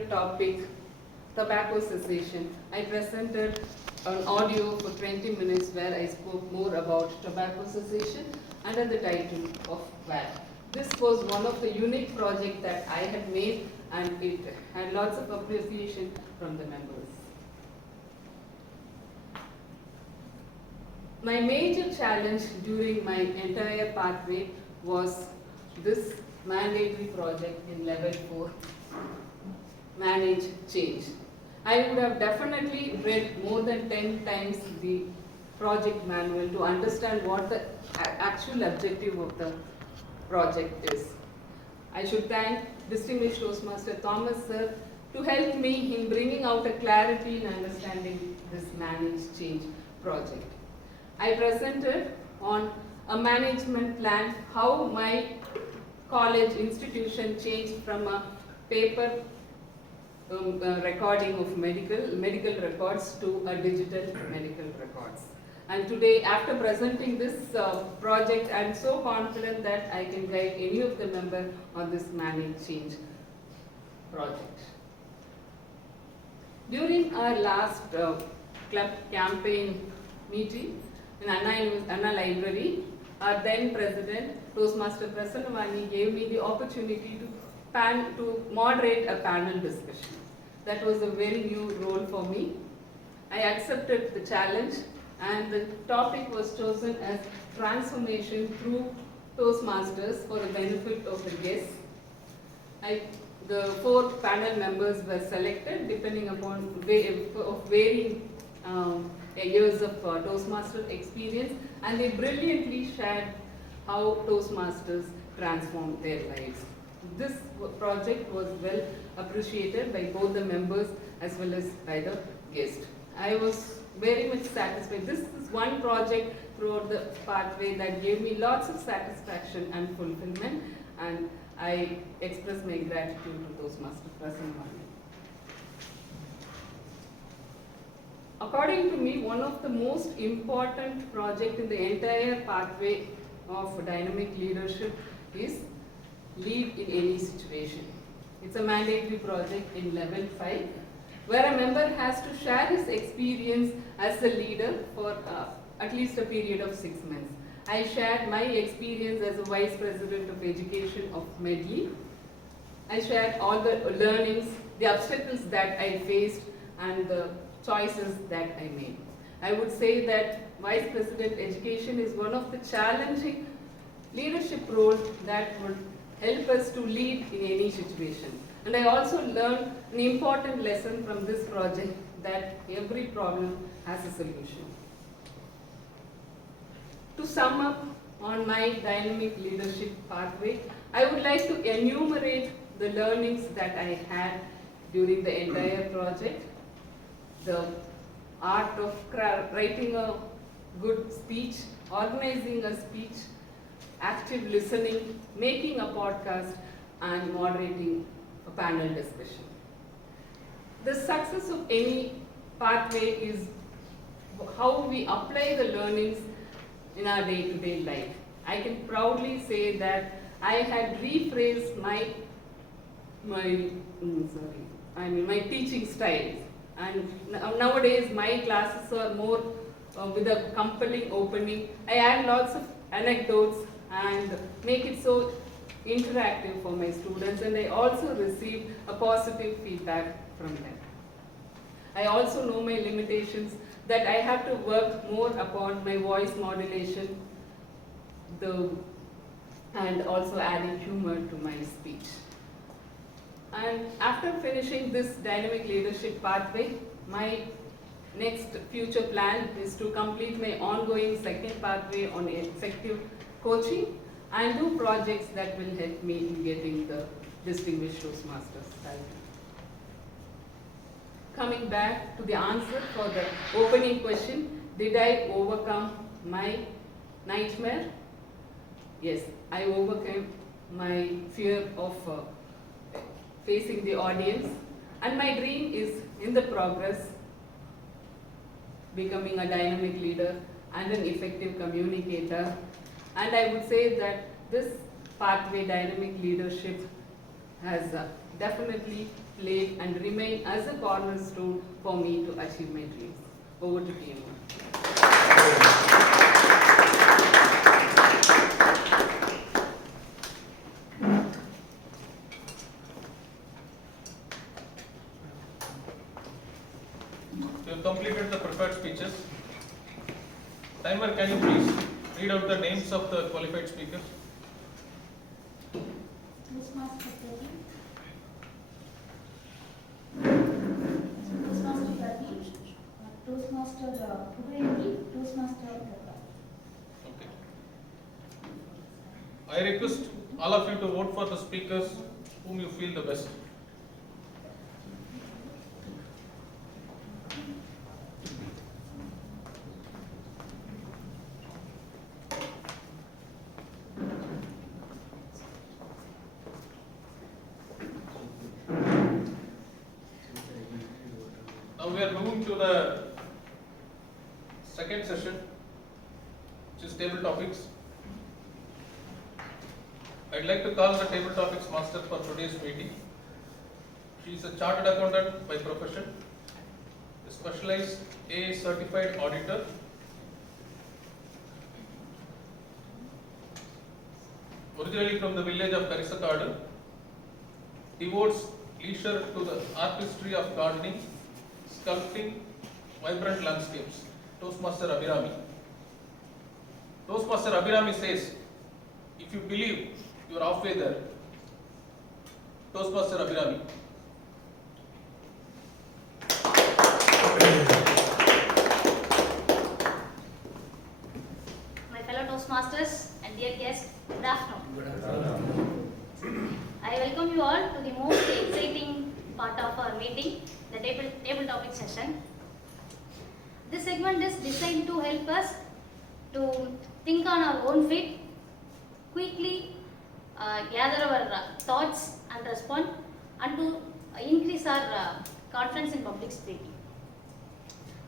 favorite topic, tobacco cessation. I presented an audio for 20 minutes where I spoke more about tobacco cessation under the title of WAD. This was one of the unique projects that I had made, and it had lots of appreciation from the members. My major challenge during my entire pathway was this mandatory project in level 4, Manage Change. I would have definitely read more than 10 times the project manual to understand what the actual objective of the project is. I should thank distinguished Toastmaster Thomas sir to help me in bringing out a clarity in understanding this Manage Change project. I presented on a management plan how my college institution changed from a paper recording of medical records to a digital medical records. And today, after presenting this project, I am so confident that I can guide any of the members on this Manage Change project. During our last club campaign meeting in Anna Library, our then president, Toastmaster Prasanavani, gave me the opportunity to moderate a panel discussion. That was a very new role for me. I accepted the challenge, and the topic was chosen as transformation through Toastmasters for the benefit of the guests. The 4 panel members were selected depending upon varying years of Toastmaster experience, and they brilliantly shared how Toastmasters transformed their lives. This project was well appreciated by both the members as well as by the guests. I was very much satisfied. This is one project throughout the pathway that gave me lots of satisfaction and fulfillment, and I express my gratitude to Toastmaster Prasanavani. According to me, one of the most important projects in the entire pathway of dynamic leadership is Lead in Any Situation. It's a mandatory project in level 5, where a member has to share his experience as a leader for at least a period of 6 months. I shared my experience as a Vice President of Education of Medley. I shared all the learnings, the obstacles that I faced, and the choices that I made. I would say that Vice President Education is one of the challenging leadership roles that would help us to lead in any situation. And I also learned an important lesson from this project, that every problem has a solution. To sum up on my dynamic leadership pathway, I would like to enumerate the learnings that I had during the entire project. The art of writing a good speech, organizing a speech, active listening, making a podcast, and moderating a panel discussion. The success of any pathway is how we apply the learnings in our day-to-day life. I can proudly say that I had rephrased my teaching style, and nowadays my classes are more with a compelling opening. I add lots of anecdotes and make it so interactive for my students, and I also receive a positive feedback from them. I also know my limitations, that I have to work more upon my voice modulation and also adding humor to my speech. And after finishing this dynamic leadership pathway, my next future plan is to complete my ongoing second pathway on effective coaching and do projects that will help me in getting the Distinguished Toastmasters title. Coming back to the answer for the opening question, did I overcome my nightmare? Yes, I overcame my fear of facing the audience, and my dream is in the progress, becoming a dynamic leader and an effective communicator. And I would say that this pathway, dynamic leadership, has definitely played and remain as a cornerstone for me to achieve my dreams. Over to you. You have completed the prepared speeches. Timer, can you please read out the names of the qualified speakers? Toastmaster Pradeep. Toastmaster Pradeep. Toastmaster Udayanti. Toastmaster Reco. Okay. I request all of you to vote for the speakers whom you feel the best. Now we are moving to the second session, which is table topics. I'd like to call the table topics master for today's meeting. She is a chartered accountant by profession, a specialized AA certified auditor, originally from the village of Karisakadu, devotes leisure to the artistry of gardening, sculpting vibrant landscapes. Toastmaster Abhirami. Toastmaster Abhirami says, if you believe, you are halfway there. Toastmaster Abhirami. My fellow Toastmasters and dear guests, good afternoon. I welcome you all to the most exciting part of our meeting, the table topic session. This segment is designed to help us to think on our own feet, quickly gather our thoughts and respond, and to increase our confidence in public speaking.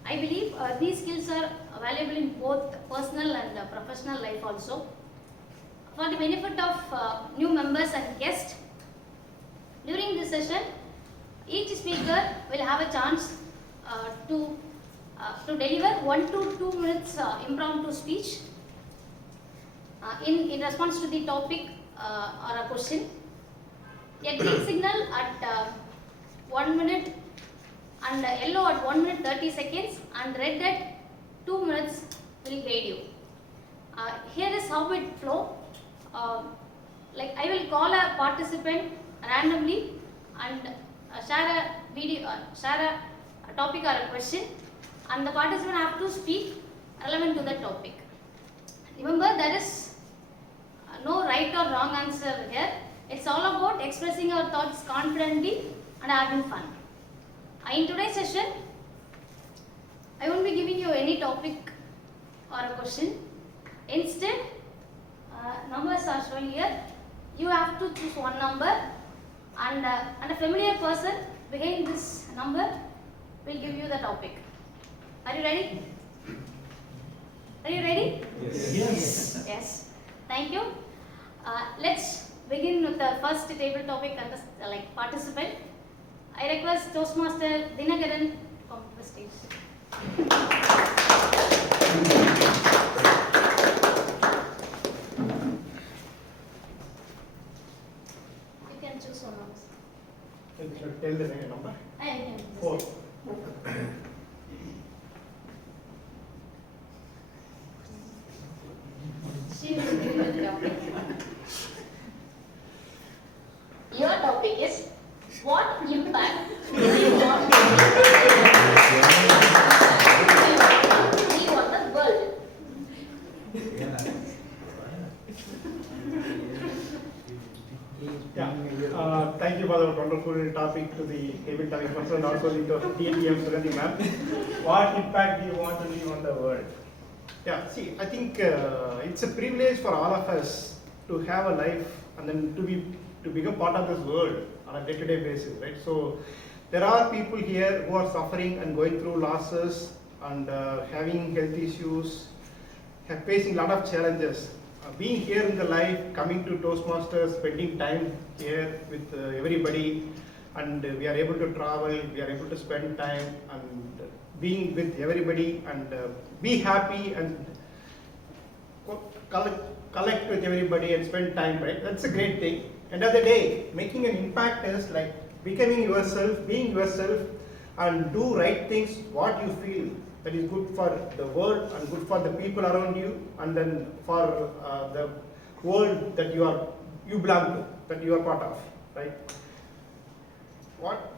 I believe these skills are valuable in both personal and professional life also. For the benefit of new members and guests, during this session, each speaker will have a chance to deliver 1 to 2 minutes impromptu speech in response to the topic or a question. A green signal at 1 minute and yellow at 1 minute 30 seconds and red at 2 minutes will guide you. Here is how it flow. Like I will call a participant randomly and share a topic or a question, and the participant have to speak relevant to the topic. Remember, there is no right or wrong answer here. It's all about expressing our thoughts confidently and having fun. In today's session, I won't be giving you any topic or a question. Instead, numbers are shown here. You have to choose one number, and a familiar person behind this number will give you the topic. Are you ready? Are you ready? Yes. Yes. Thank you. Let's begin with the first table topic like participant. I request Toastmaster Dinagaran to come to the stage. You can choose one number. Tell the number. I can. 4. She will give you the topic. Your topic is what impact do you want to leave on the world? Thank you for the wonderful topic to the table topic person and also the TNTM Surani ma'am. What impact do you want to leave on the world? Yeah, see, I think it's a privilege for all of us to have a life and then to become part of this world on a day-to-day basis, right? So there are people here who are suffering and going through losses and having health issues, facing a lot of challenges. Being here in the life, coming to Toastmasters, spending time here with everybody, and we are able to travel, we are able to spend time and being with everybody and be happy and collect with everybody and spend time, right? That's a great thing. End of the day, making an impact is like becoming yourself, being yourself, and do right things what you feel that is good for the world and good for the people around you, and then for the world that you belong to, that you are part of, right?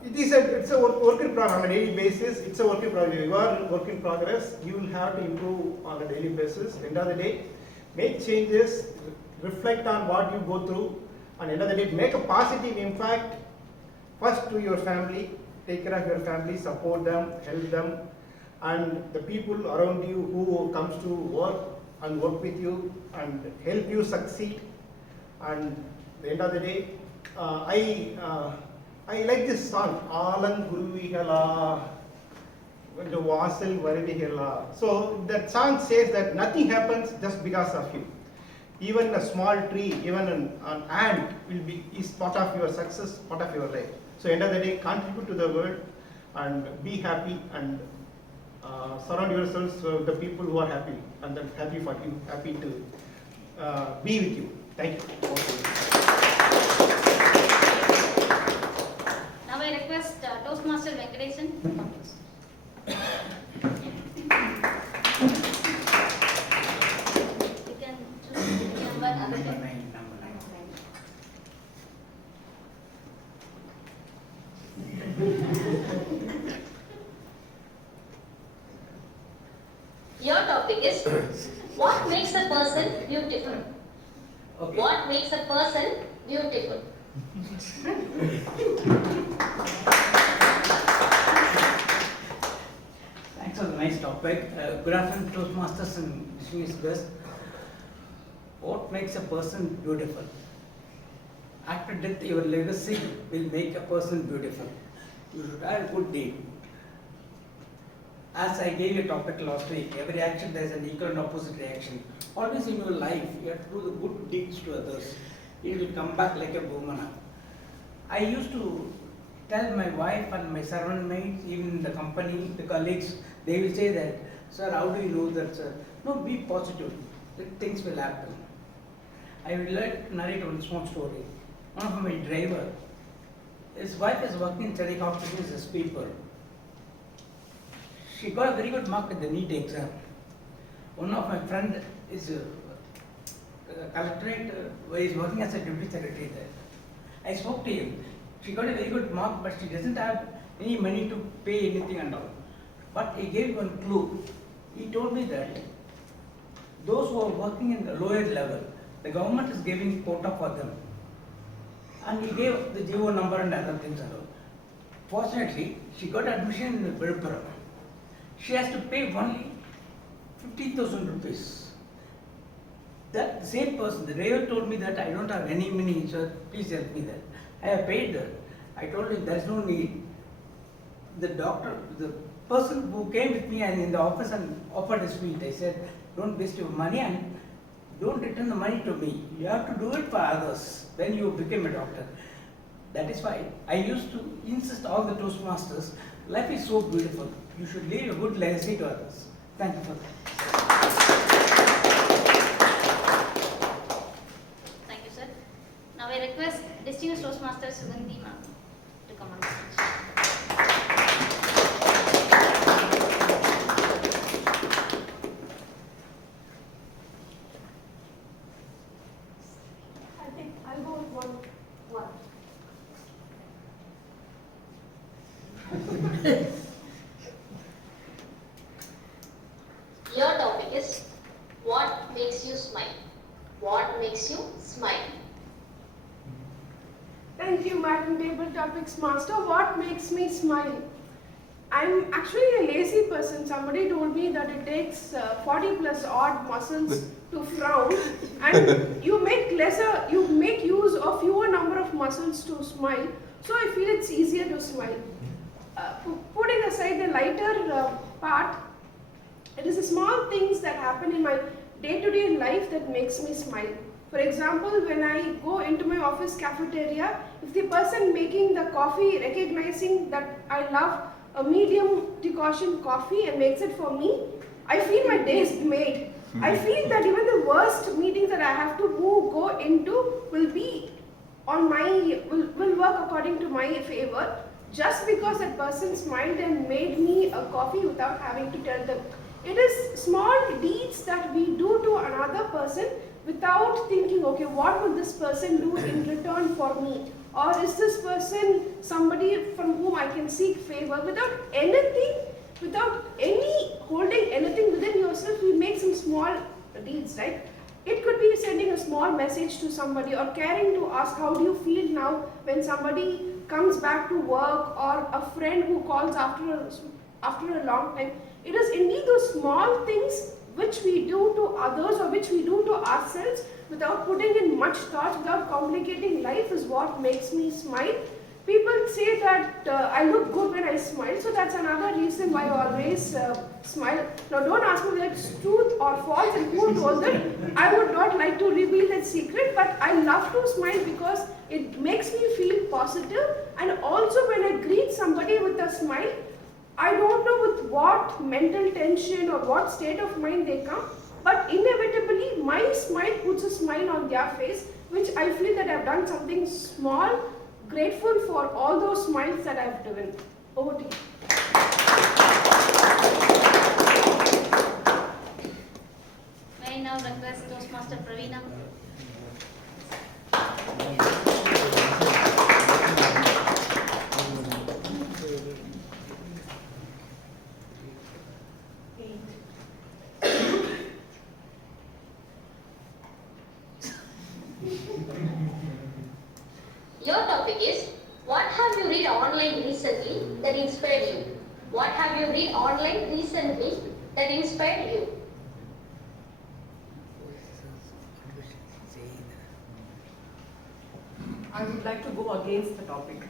It's a work in progress on a daily basis. It's a work in progress. You are a work in progress. You will have to improve on a daily basis. End of the day, make changes, reflect on what you go through, and end of the day, make a positive impact. First to your family, take care of your family, support them, help them, and the people around you who comes to work and work with you and help you succeed. And at the end of the day, I like this song, Alan Guruvihala, the Vasal Varivihela. So that song says that nothing happens just because of you. Even a small tree, even an ant is part of your success, part of your life. So end of the day, contribute to the world and be happy and surround yourselves with the people who are happy and then happy for you, happy to be with you. Thank you. Now I request Toastmaster Venkatesan to come close. You can choose number other than Number 9. Your topic is what makes a person beautiful? Okay. What makes a person beautiful? Thanks for the nice topic. Good afternoon, Toastmasters and distinguished guests. What makes a person beautiful? After death, your legacy will make a person beautiful. You should have a good deed. As I gave you a topic last week, every action there is an equal and opposite reaction. Always in your life, you have to do the good deeds to others. It will come back like a boomerang. I used to tell my wife and my servant maids, even in the company, the colleagues, they will say that, sir, how do you know that, sir? No, be positive. Things will happen. I will narrate one small story. One of my driver, his wife is working in Chennai Corporation as a sweeper. She got a very good mark in the NEET exam. One of my friend is a collectorate, where he is working as a deputy secretary there. I spoke to him. She got a very good mark, but she doesn't have any money to pay anything and all. But he gave one clue. He told me that those who are working in the lower level, the government is giving quota for them. And he gave the GO number and other things and all. Fortunately, she got admission in Virupuram. She has to pay only 15,000 rupees. That the same person, the driver told me that I don't have any money, sir, please help me there. I have paid that. I told him there is no need. The doctor, the person who came with me and in the office and offered his feet, I said, don't waste your money and don't return the money to me. You have to do it for others. Then you become a doctor. That is why I used to insist all the Toastmasters, life is so beautiful. You should leave a good legacy to others. Thank you for that. Thank you, sir. Now I request distinguished Toastmaster Sugandhi ma'am to come on stage. I think I'll go with one. Your topic is what makes you smile? What makes you smile? Thank you, Madam Table Topics Master. What makes me smile? I'm actually a lazy person. Somebody told me that it takes 40 plus odd muscles to frown, and you make use of fewer number of muscles to smile. So I feel it's easier to smile. Putting aside the lighter part, it is the small things that happen in my day-to-day life that makes me smile. For example, when I go into my office cafeteria, if the person making the coffee recognizing that I love a medium decoction coffee and makes it for me, I feel my day is made. I feel that even the worst meetings that I have to go into will be on will work according to my favor, just because that person smiled and made me a coffee without having to tell them. It is small deeds that we do to another person without thinking, okay, what will this person do in return for me? Or is this person somebody from whom I can seek favor? Without anything, without any holding anything within yourself, we make some small deeds, right? It could be sending a small message to somebody or caring to ask how do you feel now when somebody comes back to work, or a friend who calls after a long time. It is indeed those small things which we do to others or which we do to ourselves without putting in much thought, without complicating life, is what makes me smile. People say that I look good when I smile, so that's another reason why I always smile. Now don't ask me whether it's truth or false and who told them. I would not like to reveal that secret, but I love to smile because it makes me feel positive. And also when I greet somebody with a smile, I don't know with what mental tension or what state of mind they come, but inevitably my smile puts a smile on their face, which I feel that I've done something small, grateful for all those smiles that I've given. Over to you. May I now request Toastmaster Praveena? Your topic is, what have you read online recently that inspired you? What have you read online recently that inspired you? I would like to go against the topic.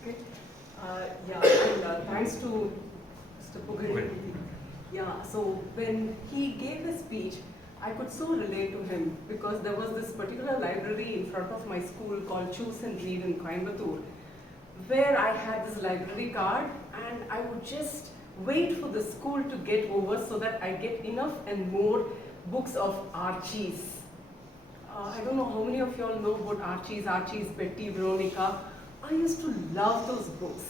Okay. Yeah, and thanks to Mr. Pugari. Yeah, so when he gave his speech, I could so relate to him because there was this particular library in front of my school called Choose and Read in Coimbatore, where I had this library card and I would just wait for the school to get over so that I get enough and more books of Archie's. I don't know how many of you all know about Archie's, Betty, Veronica. I used to love those books.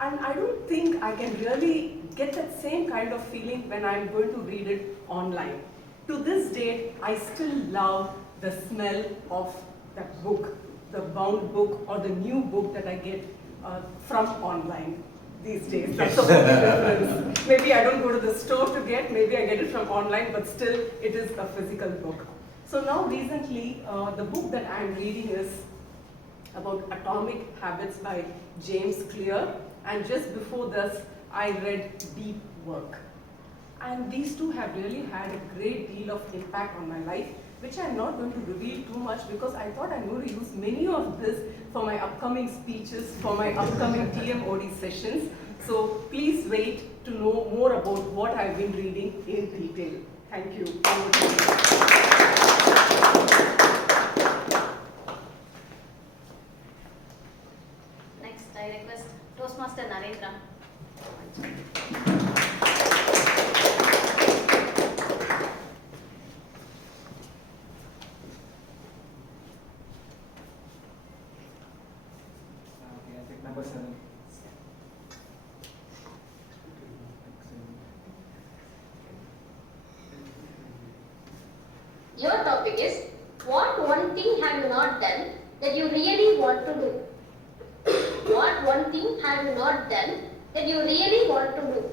And I don't think I can really get that same kind of feeling when I'm going to read it online. To this date, I still love the smell of that book, the bound book or the new book that I get from online these days. That's the only difference. Maybe I don't go to the store to get, maybe I get it from online, but still it is a physical book. So now recently, the book that I'm reading is about Atomic Habits by James Clear. And just before this, I read Deep Work. And these two have really had a great deal of impact on my life, which I'm not going to reveal too much because I thought I'm going to use many of this for my upcoming speeches, for my upcoming TMOD sessions. So please wait to know more about what I've been reading in detail. Thank you. Next, I request Toastmaster Narendra. Number 7. Your topic is, what one thing have you not done that you really want to do? What one thing have you not done that you really want to do?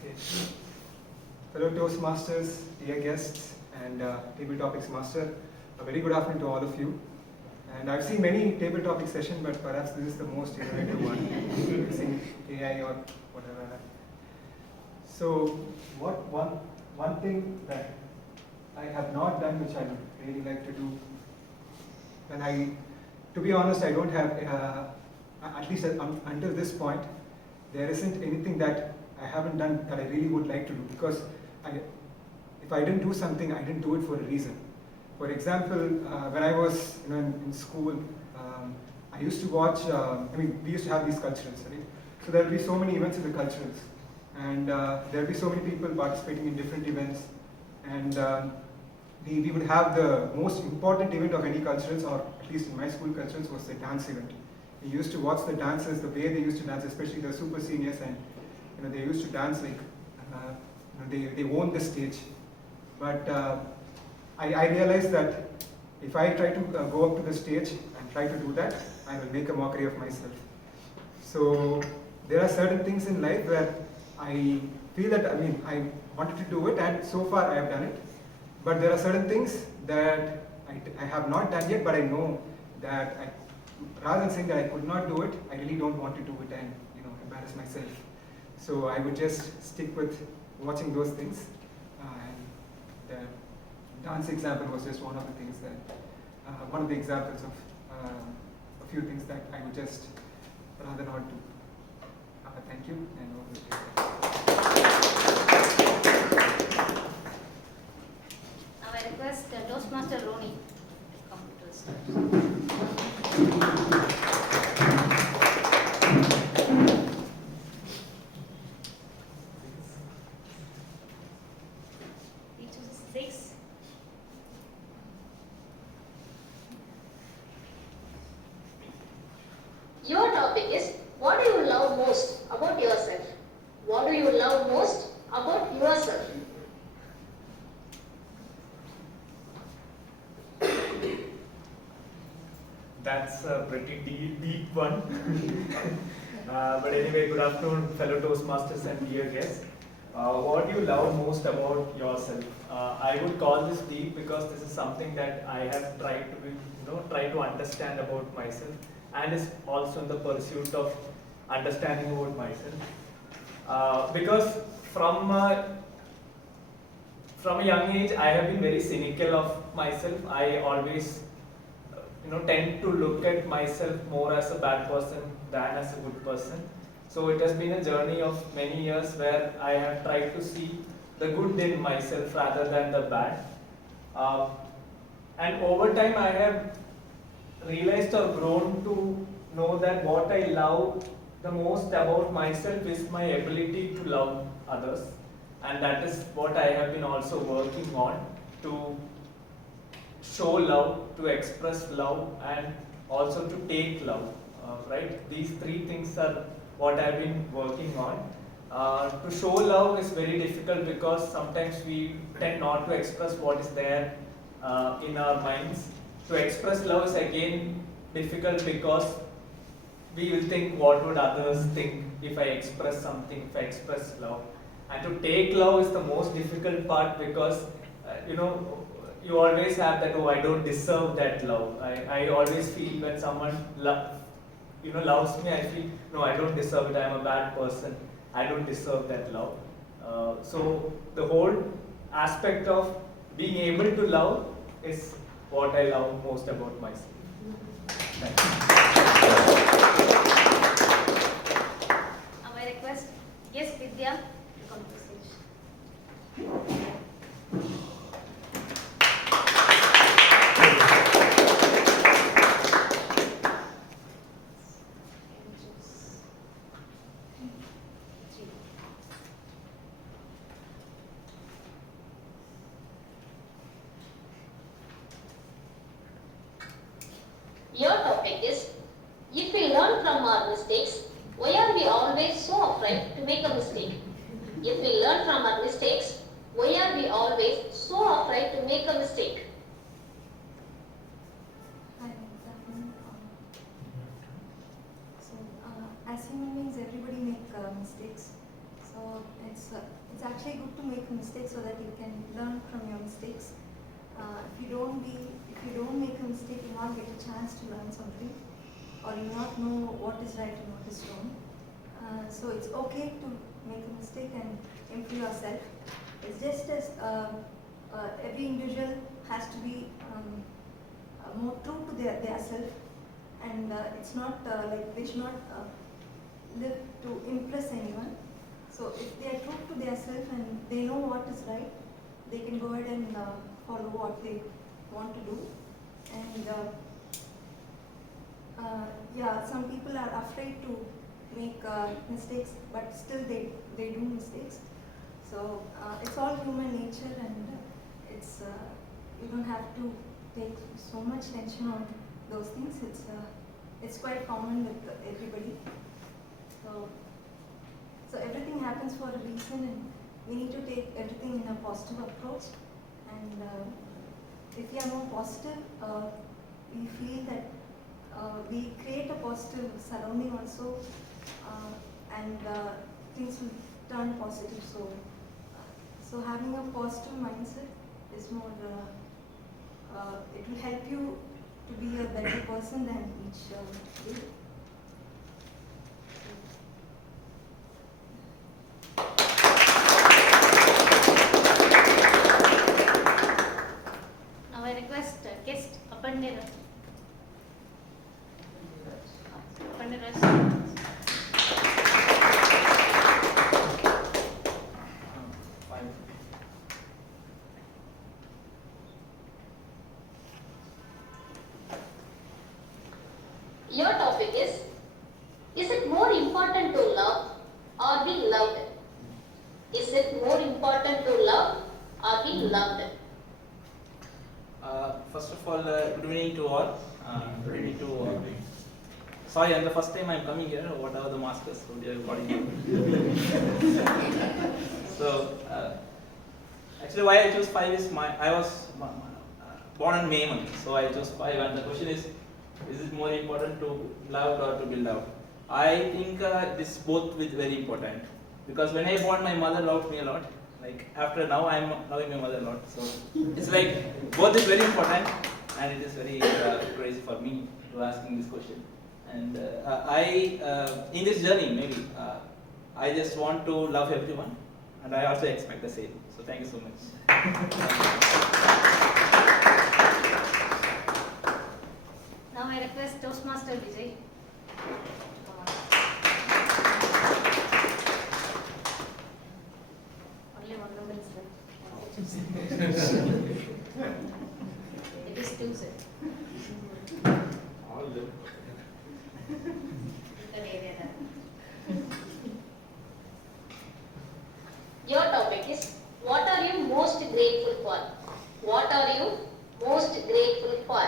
Okay. Fellow Toastmasters, dear guests, and Table Topics Master, a very good afternoon to all of you. And I've seen many table topic sessions, but perhaps this is the most innovative one, using AI or whatever. So, one thing that I have not done, which I would really like to do, and to be honest, I don't have, at least until this point, there isn't anything that I haven't done that I really would like to do, because if I didn't do something, I didn't do it for a reason. For example, when I was in school, I used to watch, we used to have these culturals, right? So there will be so many events in the culturals, and there will be so many people participating in different events, and we would have the most important event of any culturals, or at least in my school culturals, was the dance event. We used to watch the dancers, the way they used to dance, especially the super seniors, and they used to dance like they owned the stage. But I realized that if I try to go up to the stage and try to do that, I will make a mockery of myself. So there are certain things in life where I feel that I wanted to do it, and so far I have done it. But there are certain things that I have not done yet, but I know that rather than saying that I could not do it, I really don't want to do it and embarrass myself. So I would just stick with watching those things. And the dance example was just one of the things that, one of the examples of a few things that I would just rather not do. Thank you. And over to you. Now I request Toastmaster Roni to come to the stage. He chooses 6. Your topic is, what do you love most about yourself? What do you love most about yourself? That's a pretty deep one. But anyway, good afternoon, fellow Toastmasters and dear guests. What do you love most about yourself? I would call this deep because this is something that I have tried to understand about myself, and is also in the pursuit of understanding about myself. Because from a young age, I have been very cynical of myself. I always tend to look at myself more as a bad person than as a good person. So it has been a journey of many years where I have tried to see the good in myself rather than the bad. And over time I have realized or grown to know that what I love the most about myself is my ability to love others. And that is what I have been also working on, to show love, to express love, and also to take love, right? These three things are what I've been working on. To show love is very difficult because sometimes we tend not to express what is there in our minds. To express love is again difficult because we will think, what would others think if I express something, if I express love. And to take love is the most difficult part because you always have that, oh, I don't deserve that love. I always feel when someone loves me, I feel, no, I don't deserve it, I am a bad person, I don't deserve that love. So the whole aspect of being able to love is what I love most about myself. Thank you. Now I request Vidya to come to the stage. Your topic is, if we learn from our mistakes, why are we always so afraid to make a mistake? If we learn from our mistakes, why are we always so afraid to make a mistake? Hi, good afternoon. As human beings, everybody make mistakes. So it's actually good to make a mistake so that you can learn from your mistakes. If you don't make a mistake, you will not get a chance to learn something, or you will not know what is right and what is wrong. So it's okay to make a mistake and improve yourself. It's just as every individual has to be more true to their self, and it's not like they should not live to impress anyone. So if they are true to their self and they know what is right, they can go ahead and follow what they want to do. And yeah, some people are afraid to make mistakes, but still they do mistakes. So it's all human nature, and it's you don't have to take so much tension on those things. It's quite common with everybody. So everything happens for a reason, and we need to take everything in a positive approach. And if we are more positive, we feel that we create a positive surrounding also, and things will turn positive. So having a positive mindset is more, it will help you to be a better person than each day. Now I request guest Apandira. Apandira. Your topic is it more important to love or be loved? Is it more important to love or be loved? First of all, good evening to all. Good evening to sorry, I'm the first time I'm coming here. Whatever the masters told you, according So, actually, why I chose 5 is I was born on May month, so I chose 5. And the question is it more important to love or to be loved? I think this both is very important, because when I born, my mother loved me a lot. Like after now, I'm loving my mother a lot. So it's like both is very important, and it is very crazy for me to asking this question. And in this journey, maybe I just want to love everyone, and I also expect the same. So thank you so much. Now I request Toastmaster Vijay. Only 1 moment is left. It is Tuesday. All the Your topic is, what are you most grateful for? What are you most grateful for?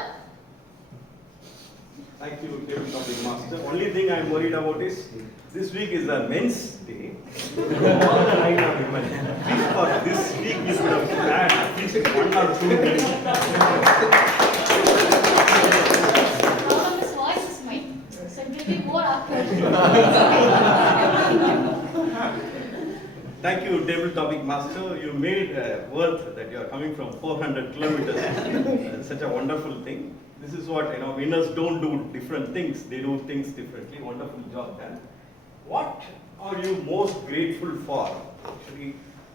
Thank you, Table Topic Master. Only thing I'm worried about is this week is a men's day. All the night are women. Please, for this week you should have had at least 1 or 2 things. Problem is voice is mine. So it will be more awkward. Thank you, Table Topic Master. You made worth that you are coming from 400 kilometers. Such a wonderful thing. This is what, winners don't do different things. They do things differently. Wonderful job done. What are you most grateful for? Actually,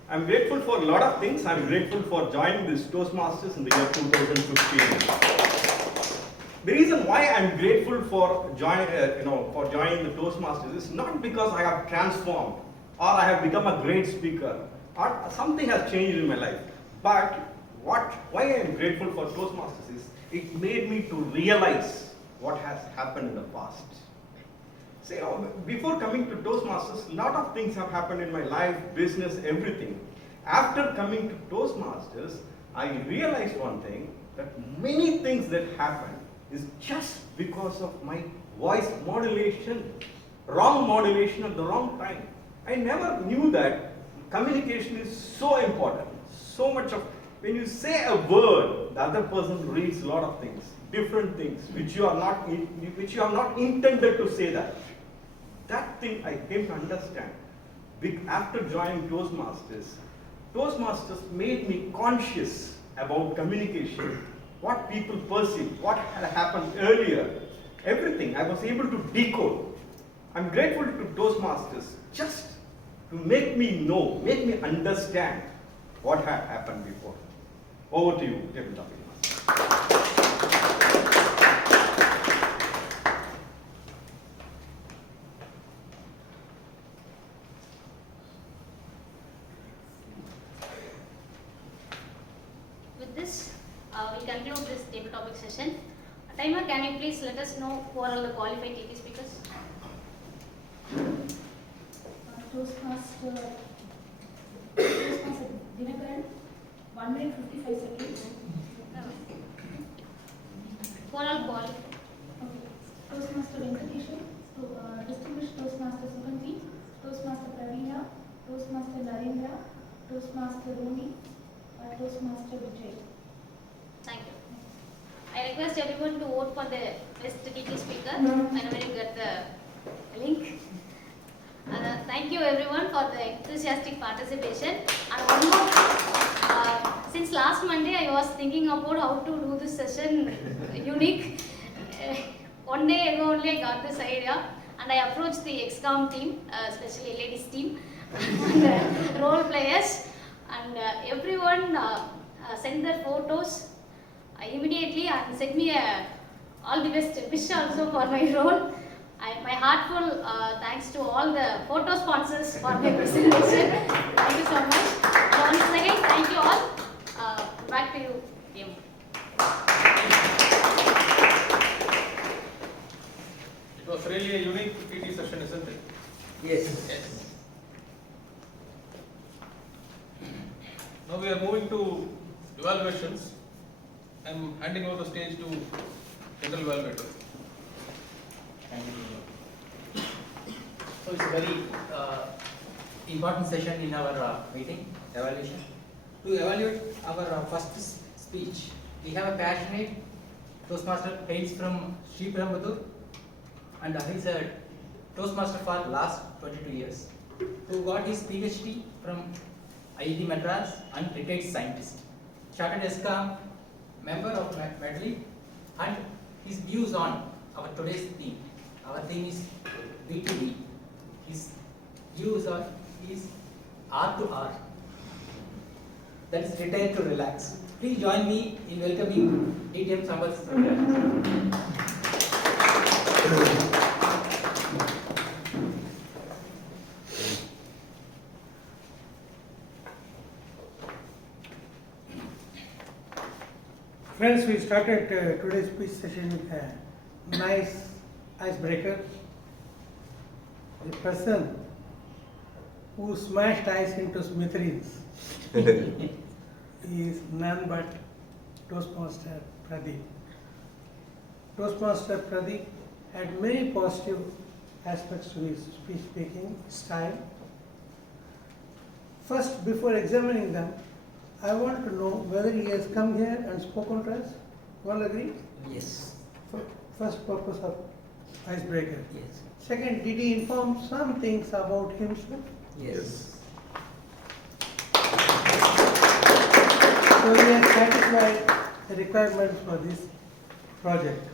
I'm grateful for a lot of things. I'm grateful for joining this Toastmasters in the year 2015. The reason why I'm grateful for joining the Toastmasters is not because I have transformed or I have become a great speaker or something has changed in my life. But why I am grateful for Toastmasters is it made me to realize what has happened in the past. See, before coming to Toastmasters, a lot of things have happened in my life, business, everything. After coming to Toastmasters, I realized one thing, that many things that happened is just because of my voice modulation, wrong modulation at the wrong time. I never knew that communication is so important. So much of, when you say a word, the other person reads a lot of things, different things, which you are not intended to say that. That thing I came to understand after joining Toastmasters. Toastmasters made me conscious about communication, what people perceive, what had happened earlier, everything I was able to decode. I'm grateful to Toastmasters just to make me know, make me understand what had happened before. Over to you, Table Topic Master. With this, we conclude topic session. Timer, can you please let us know who are all the qualified TP speakers? Toastmaster Dinakaran, 1 minute 55 seconds. Who are all qualified? Okay. Toastmaster Venkateshan, Distinguished Toastmaster Sugandhi, Toastmaster Praveena, Toastmaster Narendra, Toastmaster Roni, Toastmaster Vijay. Thank you. I request everyone to vote for the best TP speaker whenever you get the link. Thank you everyone for the enthusiastic participation. And one more thing, since last Monday I was thinking about how to do this session unique. One day ago only I got this idea and I approached the XCOM team, especially ladies team, and role players, and everyone sent their photos immediately and sent me all the best wish also for my role. My heartful thanks to all the photo sponsors for my presentation. Thank you so much. Once again, thank you all. Back to you, Tim. It was really a unique PT session, isn't it? Yes. Yes. Now we are moving to evaluations. I am handing over the stage to General Evaluator. Thank you. So it's a very important session in our meeting, evaluation. To evaluate our first speech, we have a passionate Toastmaster hails from Sri Perambudur, and he is a Toastmaster for last 22 years, who got his PhD from IIT Madras and retired scientist. Chartered SCOM member of Medley, and his views on our today's theme. Our theme is B2B. His views on is R to R. That is retire to relax. Please join me in welcoming DTM Sambath. Friends, we started today's speech session with a nice icebreaker. The person who smashed ice into smithereens is none but Toastmaster Pradeep. Toastmaster Pradeep had many positive aspects to his speech making style. First, before examining them, I want to know whether he has come here and spoken to us. You all agree? Yes. First purpose of icebreaker. Yes. Second, did he inform some things about himself? Yes. So we have satisfied the requirements for this project.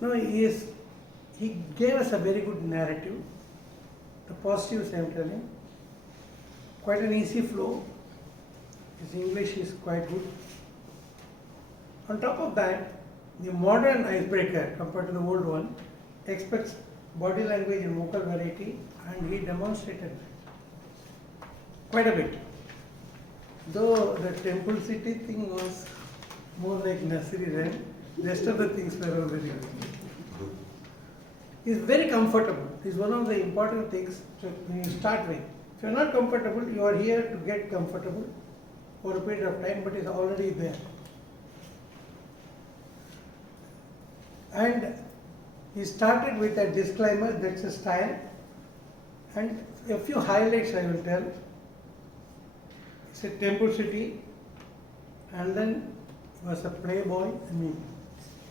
No, he gave us a very good narrative. The positives I am telling. Quite an easy flow. His English is quite good. On top of that, the modern icebreaker compared to the old one expects body language and vocal variety, and he demonstrated quite a bit. Though the temple city thing was more like nursery rhyme, rest of the things were all very good. He is very comfortable. This is one of the important things when you start with. If you are not comfortable, you are here to get comfortable for a period of time, but it's already there. And he started with a disclaimer, that's a style, and a few highlights I will tell. It's a temple city, and then he was a playboy,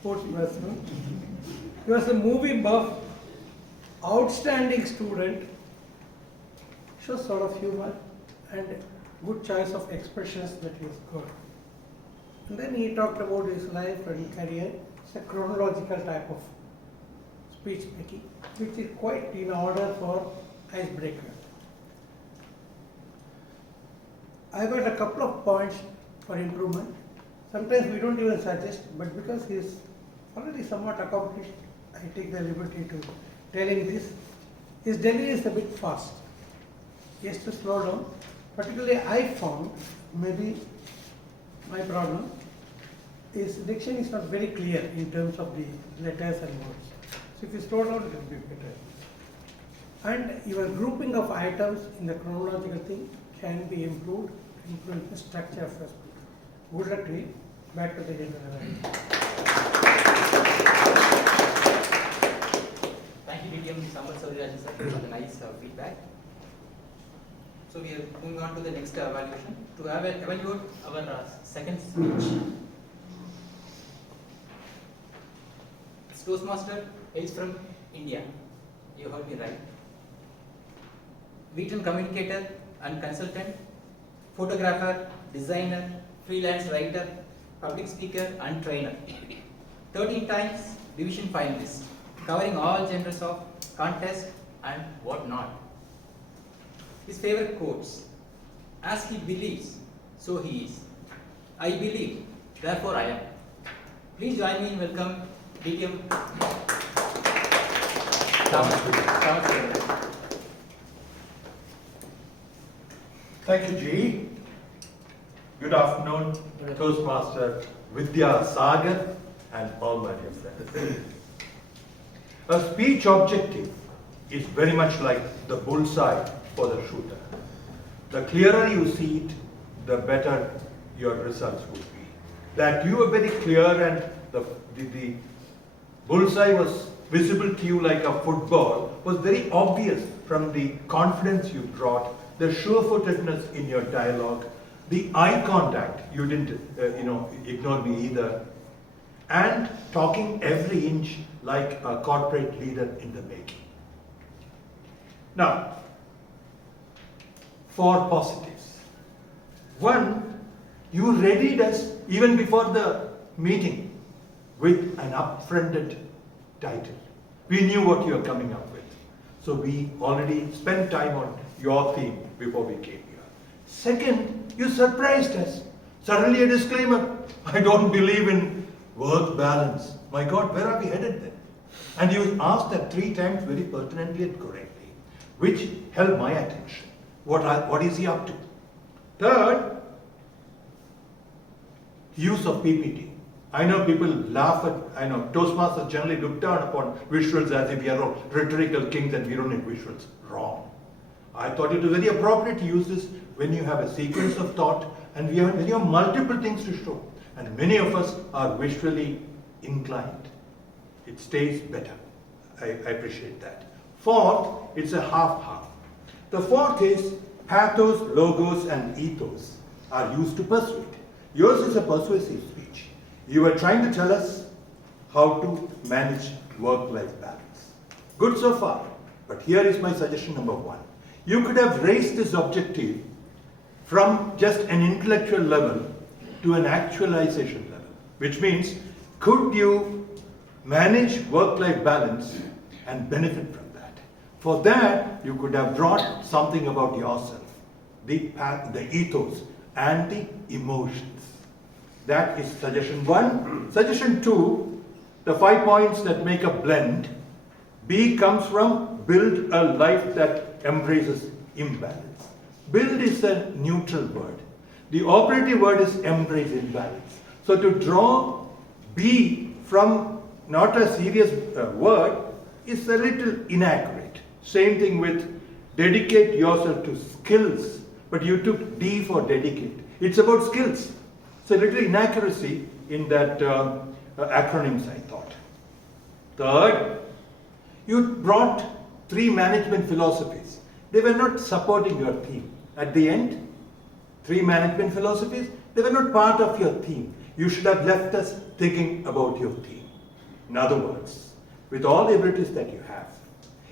sportsperson. He was a movie buff, outstanding student, shows sort of humor, and good choice of expressions that he has got. And then he talked about his life and career. It's a chronological type of speech making, which is quite in order for icebreaker. I got a couple of points for improvement. Sometimes we don't even suggest, but because he is already somewhat accomplished, I take the liberty to tell him this. His delivery is a bit fast. He has to slow down. Particularly I found, maybe my problem, his diction is not very clear in terms of the letters and words. So if you slow down, it will be better. And your grouping of items in the chronological thing can be improved, improving the structure of your speech. Good luck to you. Back to the gentleman. Thank you, DTM Sambar Saurirajan sir, for the nice feedback. So we are moving on to the next evaluation. To evaluate our second speech. This Toastmaster is from India. You heard me right. Written communicator and consultant, photographer, designer, freelance writer, public speaker and trainer. 13 times division finalist, covering all genres of contest and whatnot. His favorite quotes: as he believes, so he is. I believe, therefore I am. Please join me in welcome DTM Thomas. Thank you, G. Good afternoon, Toastmaster Vidya Sagar and all my dear friends. A speech objective is very much like the bullseye for the shooter. The clearer you see it, the better your results would be. That you were very clear and the bullseye was visible to you like a football was very obvious from the confidence you brought, the sure-footedness in your dialogue, the eye contact, you didn't ignore me either, and talking every inch like a corporate leader in the making. Now, 4 positives. 1, you readied us even before the meeting with an upfronted title. We knew what you were coming up with. So we already spent time on your theme before we came here. Second, you surprised us. Suddenly a disclaimer. I don't believe in work balance. My God, where are we headed then? And you asked that 3 times very pertinently and correctly, which held my attention. What is he up to? Third, use of PPT. I know people laugh at, Toastmasters generally look down upon visuals as if we are all rhetorical kings and we don't need visuals. Wrong. I thought it was very appropriate to use this when you have a sequence of thought and when you have multiple things to show. And many of us are visually inclined. It stays better. I appreciate that. Fourth, it's a half-half. The fourth is pathos, logos, and ethos are used to persuade. Yours is a persuasive speech. You were trying to tell us how to manage work-life balance. Good so far, but here is my suggestion number 1. You could have raised this objective from just an intellectual level to an actualization level, which means, could you manage work-life balance and benefit from that? For that, you could have brought something about yourself, the ethos and the emotions. That is suggestion 1. Suggestion 2, the 5 points that make a blend. B comes from build a life that embraces imbalance. Build is a neutral word. The operative word is embrace imbalance. So to draw B from not a serious word is a little inaccurate. Same thing with dedicate yourself to skills, but you took D for dedicate. It's about skills. So a little inaccuracy in that acronyms, I thought. Third, you brought 3 management philosophies. They were not supporting your theme. At the end, 3 management philosophies, they were not part of your theme. You should have left us thinking about your theme. In other words, with all the abilities that you have,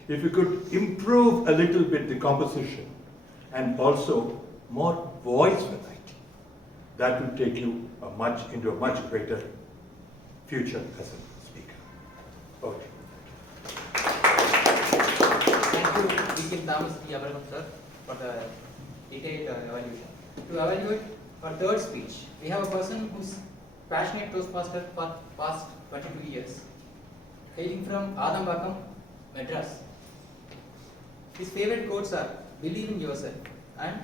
if you could improve a little bit the composition and also more voice variety, that will take you into a much greater future as a speaker. Okay. Thank you, V.K. Thomas sir, for the detailed evaluation. To evaluate our third speech, we have a person who's passionate Toastmaster for past 22 years, hailing from Adambakam, Madras. His favorite quotes are, believe in yourself and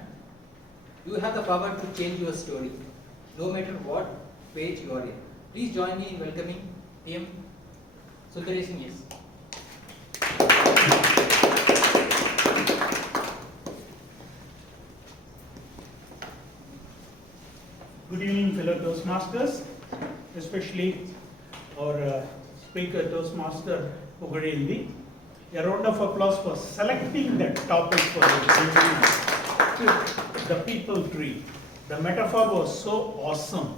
you have the power to change your story, no matter what page you are in. Please join me in welcoming PM Sundaresh Singh. Good evening, fellow Toastmasters, especially our speaker, Toastmaster Pugarindi. A round of applause for selecting that topic for the people tree. The metaphor was so awesome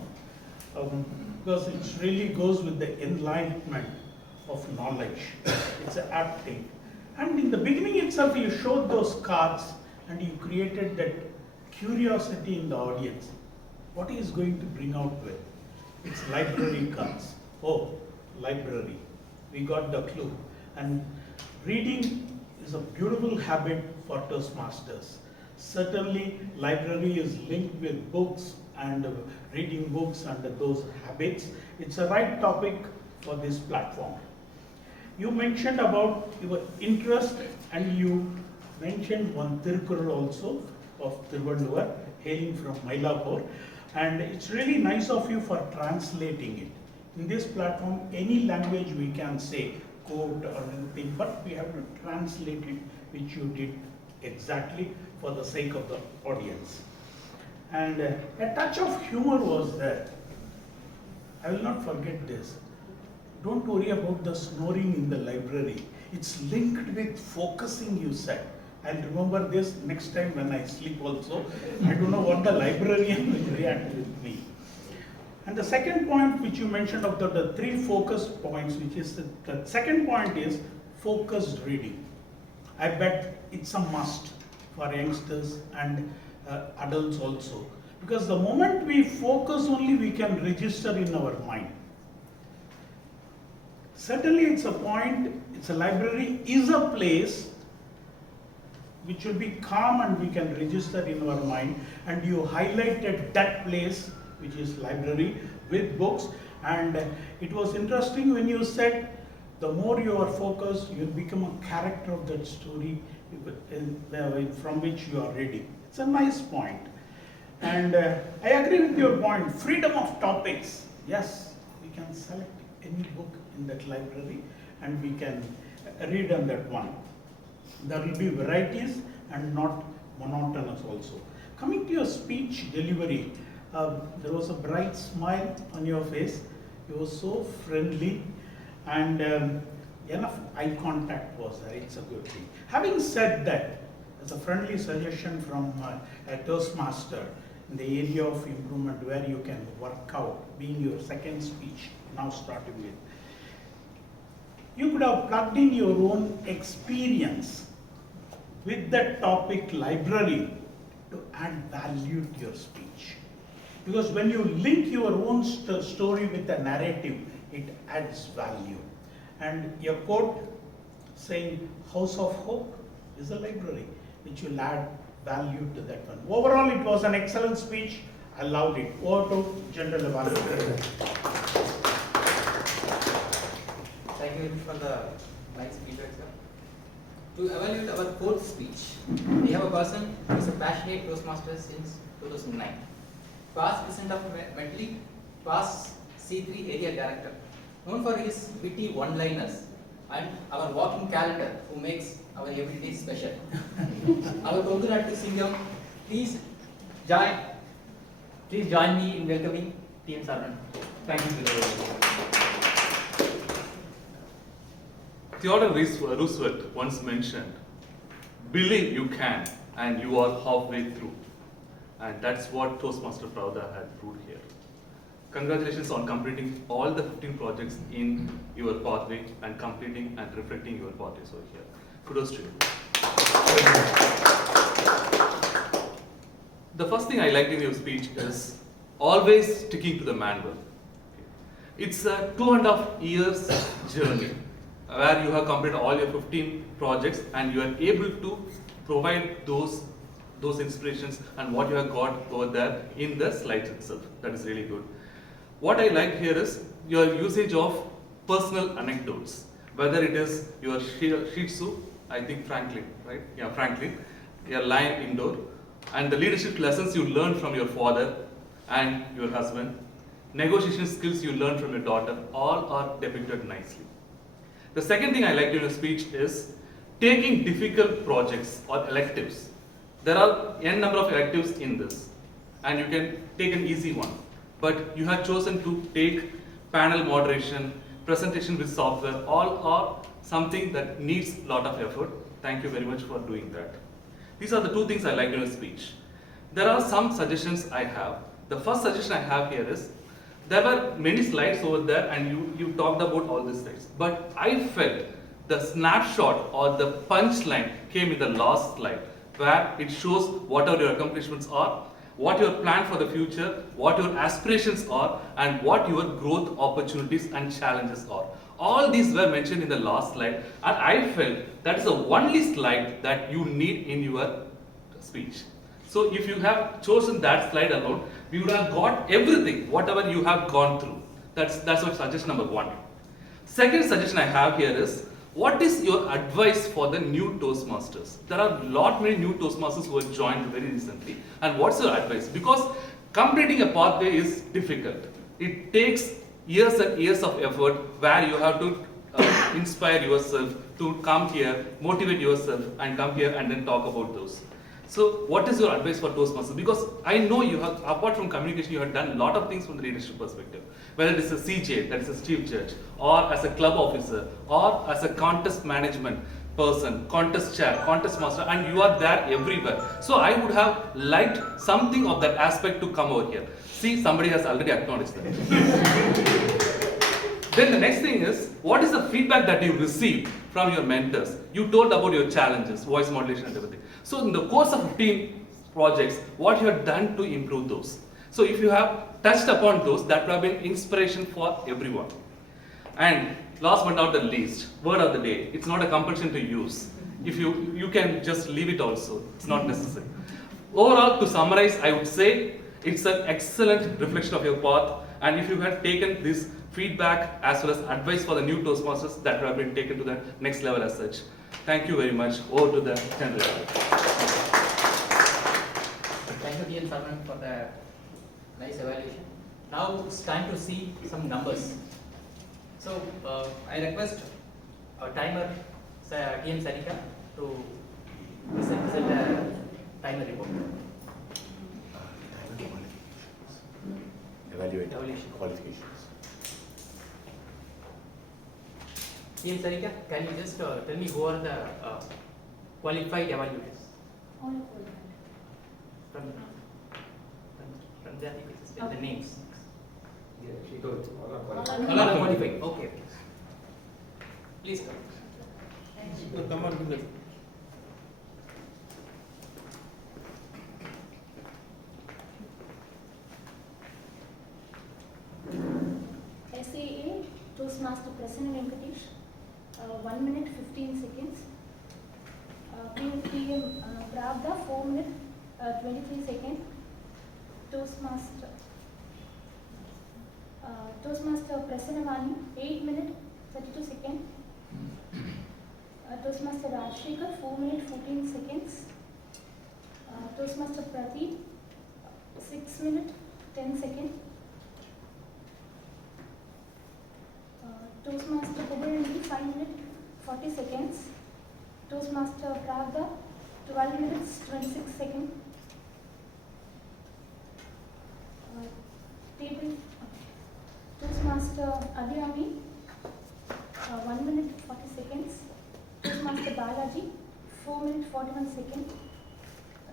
because it really goes with the enlightenment of knowledge. It's an apt thing. And in the beginning itself, you showed those cards and you created that curiosity in the audience. What he is going to bring out with? It's library cards. Oh, library. We got the clue. And reading is a beautiful habit for Toastmasters. Certainly, library is linked with books and reading books and those habits. It's a right topic for this platform. You mentioned about your interest and you mentioned one Tirukkural also of Tiruvalluvar, hailing from Mylapore. And it's really nice of you for translating it. In this platform, any language we can say, quote or anything, but we have to translate it, which you did exactly for the sake of the audience. And a touch of humor was there. I will not forget this. Don't worry about the snoring in the library. It's linked with focusing, you said. I'll remember this next time when I sleep also. I don't know what the librarian will react with me. And the second point which you mentioned of the three focus points, which is the second point is focused reading. I bet it's a must for youngsters and adults also. Because the moment we focus only, we can register in our mind. Certainly it's a point, it's a library, is a place which will be calm and we can register in our mind. And you highlighted that place, which is library, with books. And it was interesting when you said, the more you are focused, you'll become a character of that story from which you are reading. It's a nice point. And I agree with your point, freedom of topics. Yes, we can select any book in that library and we can read on that one. There will be varieties and not monotonous also. Coming to your speech delivery, there was a bright smile on your face. You were so friendly and enough eye contact was there. It's a good thing. Having said that, as a friendly suggestion from a Toastmaster in the area of improvement where you can work out, being your second speech, now starting with, you could have plugged in your own experience with that topic library to add value to your speech. Because when you link your own story with a narrative, it adds value. And your quote saying, House of Hope is a library, which will add value to that one. Overall, it was an excellent speech. I loved it. Over to General Evaluator. Thank you for the nice feedback, sir. To evaluate our fourth speech, we have a person who is a passionate Toastmaster since 2009. Past president of Medley, past C3 area director, known for his witty one-liners and our walking calendar who makes our everyday special. Our Kogunattu Singham, please join me in welcoming TM Sarvan. Thank you. Theodore Roosevelt once mentioned, believe you can and you are halfway through. And that's what Toastmaster Pravda had proved here. Congratulations on completing all the 15 projects in your pathway and completing and reflecting your pathways over here. Kudos to you. The first thing I liked in your speech is always sticking to the manual. It's a 2.5 years journey where you have completed all your 15 projects and you are able to provide those inspirations and what you have got over there in the slides itself. That is really good. What I like here is your usage of personal anecdotes, whether it is your Shih Tzu, I think Franklin, right? Yeah, Franklin, your lion indoor, and the leadership lessons you learned from your father and your husband, negotiation skills you learn from your daughter, all are depicted nicely. The second thing I liked in your speech is taking difficult projects or electives. There are n number of electives in this, and you can take an easy one. But you have chosen to take panel moderation, presentation with software, all are something that needs a lot of effort. Thank you very much for doing that. These are the two things I liked in your speech. There are some suggestions I have. The first suggestion I have here is, there were many slides over there and you talked about all these slides. But I felt the snapshot or the punchline came in the last slide, where it shows what are your accomplishments are, what your plan for the future, what your aspirations are, and what your growth opportunities and challenges are. All these were mentioned in the last slide, and I felt that is the only slide that you need in your speech. So if you have chosen that slide alone, we would have got everything, whatever you have gone through. That's what suggestion number one. Second suggestion I have here is, what is your advice for the new Toastmasters? There are many new Toastmasters who have joined very recently. And what's your advice? Because completing a pathway is difficult. It takes years and years of effort where you have to inspire yourself to come here, motivate yourself and come here and then talk about those. So what is your advice for Toastmasters? Because I know you have, apart from communication, you have done a lot of things from the leadership perspective. Whether it is a CJ, that is a chief judge, or as a club officer, or as a contest management person, contest chair, contest master, and you are there everywhere. So I would have liked something of that aspect to come over here. See, somebody has already acknowledged that. Then the next thing is, what is the feedback that you received from your mentors? You told about your challenges, voice modulation and everything. So in the course of 15 projects, what you have done to improve those? So if you have touched upon those, that would have been inspiration for everyone. And last but not the least, word of the day. It's not a compulsion to use. If you can just leave it also. It's not necessary. Overall, to summarize, I would say it's an excellent reflection of your path. And if you had taken this feedback as well as advice for the new Toastmasters, that would have been taken to the next level as such. Thank you very much. Over to the general. Thank you, Dean Sarman, for the nice evaluation. Now it's time to see some numbers. So I request our timer, TM Sarika, to present the timer report. Evaluation qualifications. TM Sarika, can you just tell me who are the qualified evaluators? All qualified. From there, you can just tell the names. Yeah, she told you. All are All are qualified. Okay. Please come. Come on, do that. SAA, Toastmaster Prasanna Venkatesh, 1 minute 15 seconds. PM Pravda, 4 minutes 23 seconds. Toastmaster Prasanna Vani, 8 minutes 32 seconds. Toastmaster Rajshekar, 4 minutes 14 seconds. Toastmaster Pradeep, 6 minutes 10 seconds. Toastmaster Kubarandi, 5 minutes 40 seconds. Toastmaster Pravda, 12 minutes 26 seconds. Toastmaster Abhirami, 1 minute 40 seconds. Toastmaster Balaji, 4 minutes 41 seconds.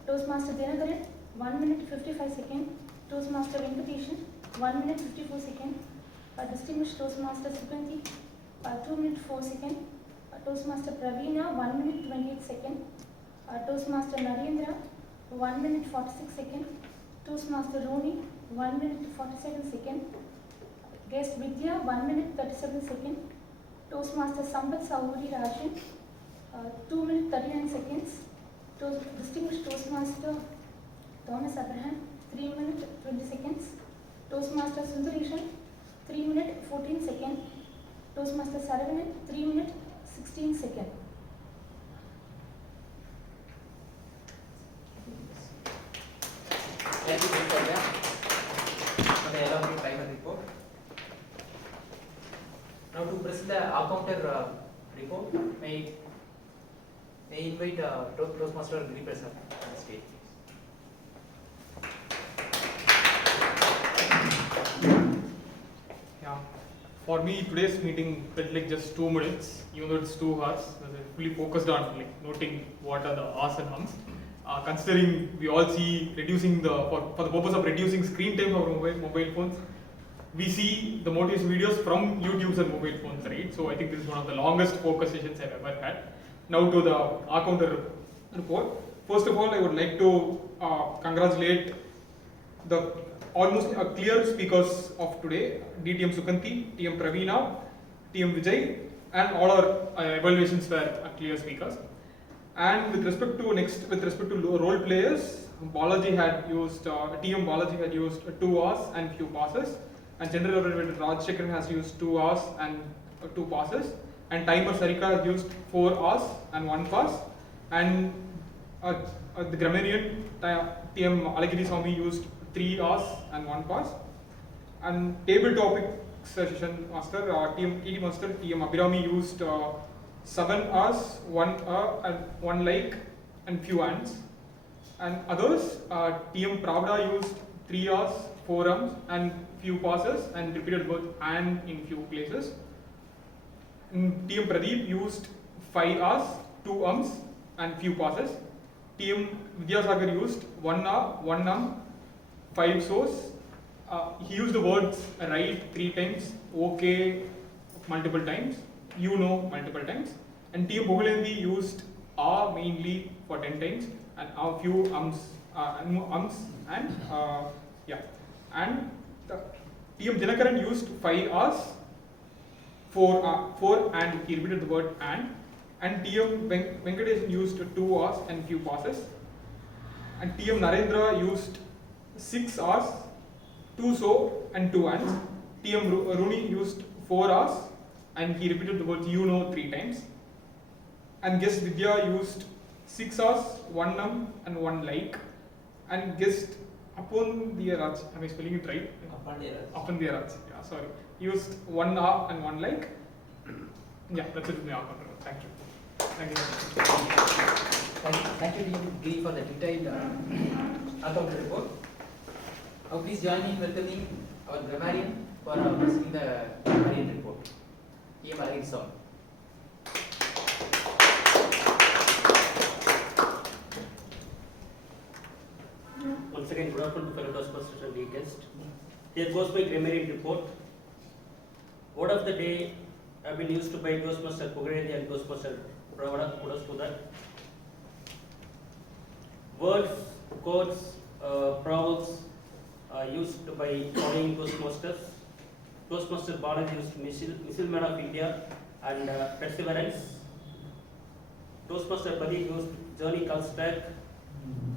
Toastmaster Dinagaran, 1 minute 55 seconds. Toastmaster Venkateshan, 1 minute 54 seconds. Distinguished Toastmaster Sukhanti, 2 minutes 4 seconds. Toastmaster Praveena, 1 minute 28 seconds. Toastmaster Narendra, 1 minute 46 seconds. Toastmaster Roni, 1 minute 47 seconds. Guest Vidya, 1 minute 37 seconds. Toastmaster Sambat Sauri Rajan, 2 minutes 39 seconds. Distinguished Toastmaster Thomas Abraham, 3 minutes 20 seconds. Toastmaster Sundareshan, 3 minutes 14 seconds. Toastmaster Saravanan, 3 minutes 16 seconds. Thank you for the elaborate timer report. counter report, may invite Toastmaster Giri Prasad on the stage. Yeah, for me today's meeting felt like just 2 minutes, even though it's 2 hours. I was fully focused on like noting what are the ahs and hums. Considering we all see reducing for the purpose of reducing screen time of mobile phones, we see the motivation videos from YouTubes and mobile phones, right? So I think this is one of the longest focus sessions I've ever had. Now to the counter report. First of all, I would like to congratulate the almost clear speakers of today: DTM Sukanti, TM Praveena, TM Vijay, and all our evaluations were clear speakers. And with respect to role players, Balaji had used TM Balaji had used 2 hours and few passes, and General Evaluator Rajshekharan has used 2 hours and 2 passes, and Timer Sarika has used 4 hours and 1 pass, and the grammarian TM Alagiri Swami used 3 hours and 1 pass, and table topic session master TM Abhirami used 7 hours, 1 hour and 1 like and few hands, and others TM Pravda used 3 hours, 4 ums and few passes and repeated both and in few places. And TM Pradeep used 5 hours, 2 ums and few passes. TM Vidyasagar used 1 hour, 1 5 so's. He used the words right 3 times, okay multiple times, you know multiple times, and TM Bogalendi used mainly for 10 times and a few ums and yeah, and TM Dinakaran used 5 hours, 4 and he repeated the word and TM Venkatesan used 2 hours and few passes, and TM Narendra used 6 hours, 2 so and 2 ands. TM Rooney used 4 hours and he repeated the words you know 3 times, and guest Vidya used 6 hours, 1 and 1 like, and guest Apandiyaraj, am I spelling it right? Apandiyaraj, yeah, sorry, used 1 hour and 1 like. Yeah, that's it with my counter. Thank you. Thank you. Thank you, Giri, for the detailed counter report. Now please join me in welcoming our grammarian for presenting the grammarian report. TM Alagiri Swami. Once again, good afternoon to fellow Toastmasters and dear guests. Here goes my grammarian report. Word of the day have been used by Toastmaster Pugaredi and Toastmaster Pravada. Kudos to that. Words, quotes, proverbs used by following Toastmasters. Toastmaster Balaji used Missileman of India and Perseverance. Toastmaster Pradeep used Journey Construct.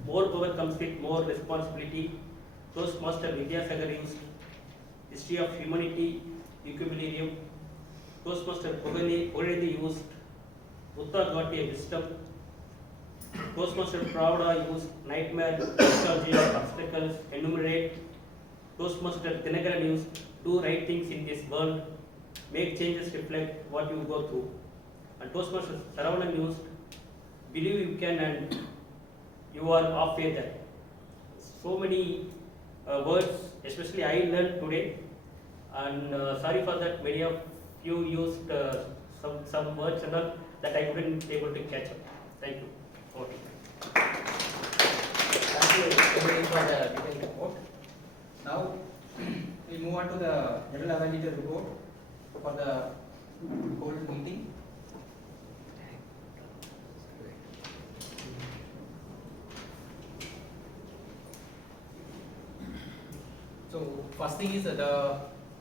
More power comes with more responsibility. Toastmaster Vidyasagar used History of Humanity, Equilibrium. Toastmaster Pogalendi used Buddha got a wisdom. Toastmaster Pravda used Nightmare, Psychology of Obstacles, Enumerate. Toastmaster Dinakaran used Do right things in this world, make changes reflect what you go through. And Toastmaster Saravanan used Believe you can and you are halfway there. So many words, especially I learned today, and sorry for that. Many of you used some words and all that I couldn't be able to catch up. Thank you. Okay. Thank you everybody for the detailed report. Now we move on to the General Evaluator report for the whole meeting. So first thing is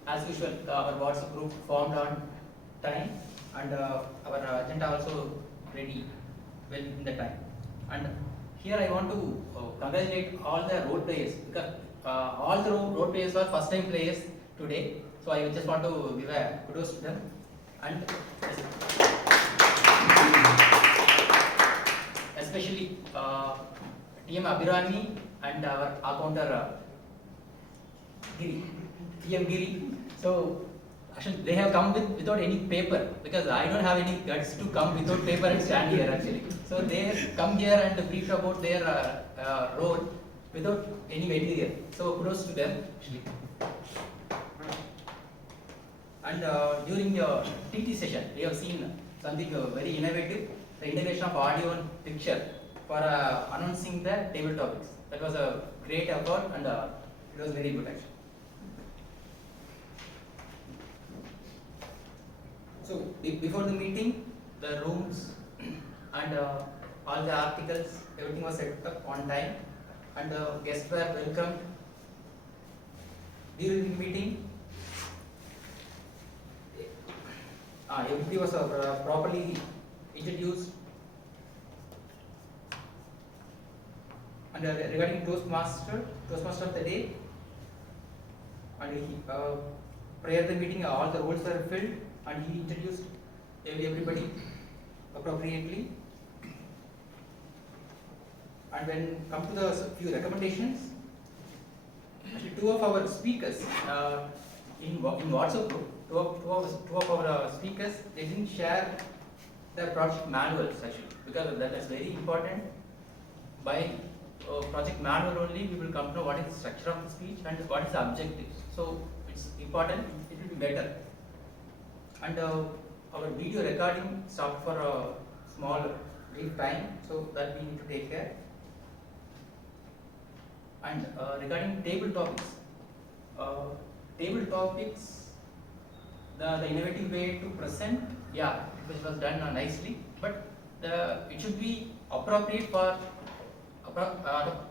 as usual, our WhatsApp group formed on time, and our agenda also ready well in the time. And here I want to congratulate all the role players, because all the role players were first time players today. So I just want to give a kudos to them. And especially TM Abhirami and our accounter Giri, TM Giri. So actually they have come without any paper, because I don't have any guts to come without paper and stand here actually. So they have come here and briefed about their role without any material. So kudos to them actually. And during your TT session, we have seen something very innovative, the integration of audio and picture for announcing the table topics. That was a great effort, and it was very good actually. So before the meeting, the rooms and all the articles, everything was set up on time, and guests were welcomed. During the meeting, everything was properly introduced. And regarding Toastmaster of the day, and prior to the meeting, all the roles were filled, and he introduced everybody appropriately. And when come to the few recommendations, actually two of our speakers in WhatsApp group, two of our speakers, they didn't share their project manuals actually, because that is very important. By project manual only, we will come to know what is the structure of the speech and what is the objectives. So it's important, it will be better. And our video recording stopped for a small brief time, so that we need to take care. And regarding table topics, the innovative way to present, yeah, it was done nicely, but it should be appropriate for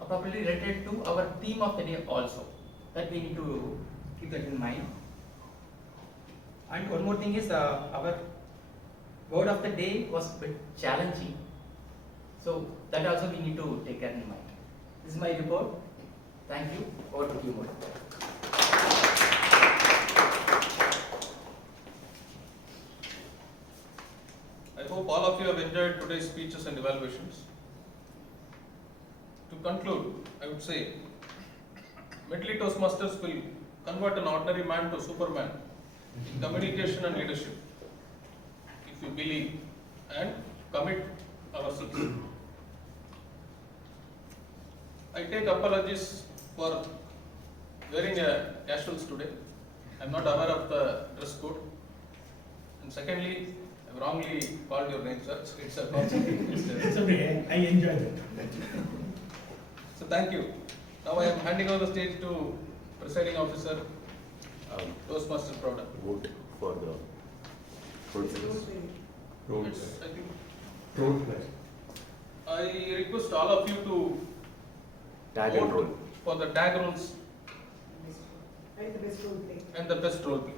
appropriately related to our theme of the day also. That we need to keep that in mind. And one more thing is our word of the day was a bit challenging, so that also we need to take care in mind. This is my report. Thank you. Over to you, Modi. I hope all of you have enjoyed today's speeches and evaluations. To conclude, I would say, Medley Toastmasters will convert an ordinary man to Superman in communication and leadership, if we believe and commit ourselves. I take apologies for wearing a casuals today. I am not aware of the dress code. And secondly, I wrongly called your name, sir. It's a It's okay, I enjoyed it. So thank you. Now I am handing over the stage to Presiding Officer, Toastmaster Prouda. Vote for the process. It's, I think, I request all of you to Tag and vote roll. for the tag roles And the best role play. and the best role play.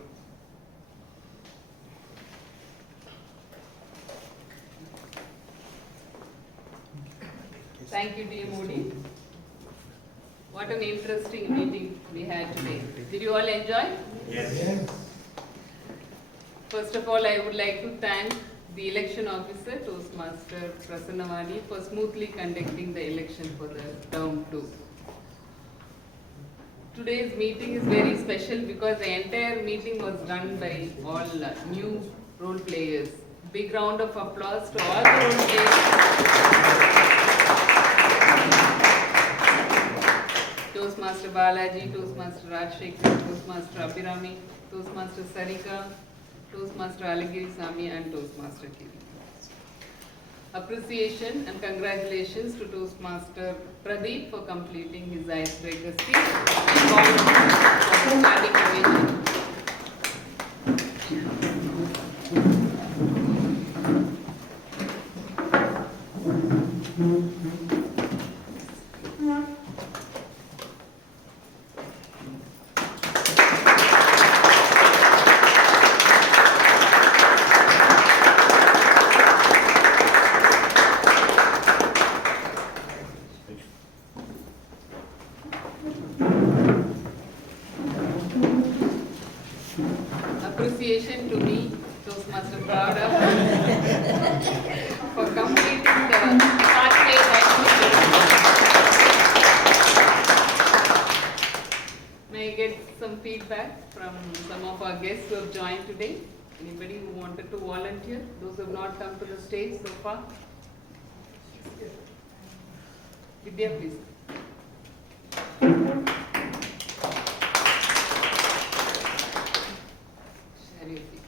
Thank you, dear Modi. What an interesting meeting we had today. Did you all enjoy? Yes. First of all, I would like to thank the election officer, Toastmaster Prasannavani, for smoothly conducting the election for the round 2. Today's meeting is very special because the entire meeting was run by all new role players. Big round of applause to all the role players. Toastmaster Balaji, Toastmaster Rajshekhar, Toastmaster Abhirami, Toastmaster Sarika, Toastmaster Alagiri Sami, and Toastmaster Kiri. Appreciation and congratulations to Toastmaster Pradeep for completing his icebreaker speech and for the standing ovation. our guests who have joined today. Anybody who wanted to volunteer? Those who have not come to the stage so far? Vidya, please. Share your view.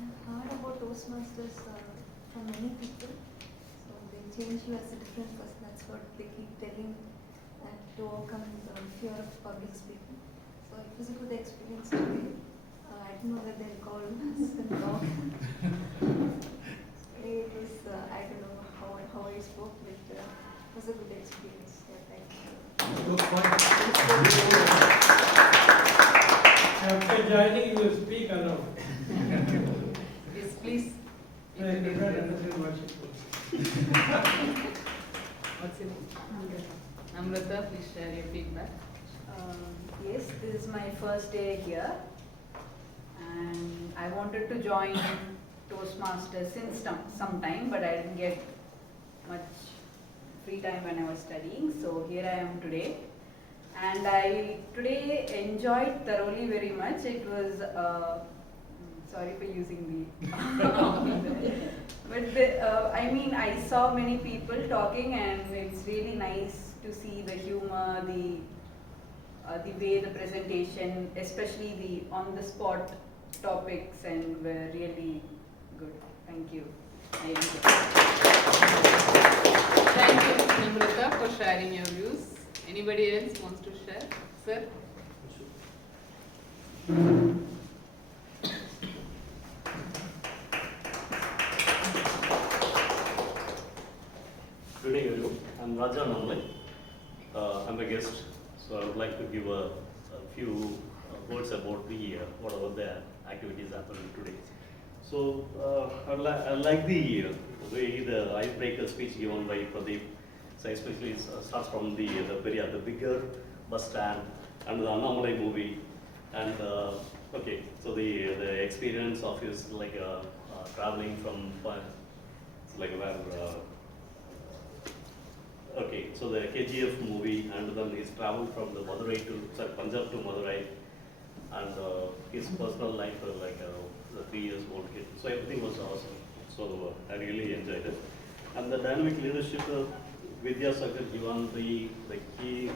I've heard about Toastmasters from many people. So they change you as a different person. That's what they keep telling, that to overcome the fear of public speaking. So it was a good experience today. I didn't know that they'll call us and talk. It was, I don't know how I spoke, but it was a good experience. Yeah, thank you. After joining, you will speak alone. Yes, please. I did not understand what she What's your name? Namrata, please share your feedback. Yes, this is my first day here, and I wanted to join Toastmasters since some time, but I didn't get much free time when I was studying, so here I am today. And I today enjoyed thoroughly very much. It was, sorry for using the, but I mean, I saw many people talking, and it's really nice to see the humor, the way the presentation, especially the on-the-spot topics, and were really good. Thank you. Thank you, Namrata, for sharing your views. Anybody else wants to share? Sir? Good evening, everyone. I'm Raja Namlai. I'm a guest, so I would like to give a few words about the whatever the activities happening today. So I like the way the icebreaker speech given by Pradeep. So especially it starts from the bigger bus stand and the Annamalai movie, and okay, so the experience of his like traveling from like where. Okay, so the KGF movie, and then his travel from the Punjab to Madurai, and his personal life, the 3 years old kid. So everything was awesome. So I really enjoyed it. And the dynamic leadership of Vidya Sagar given the key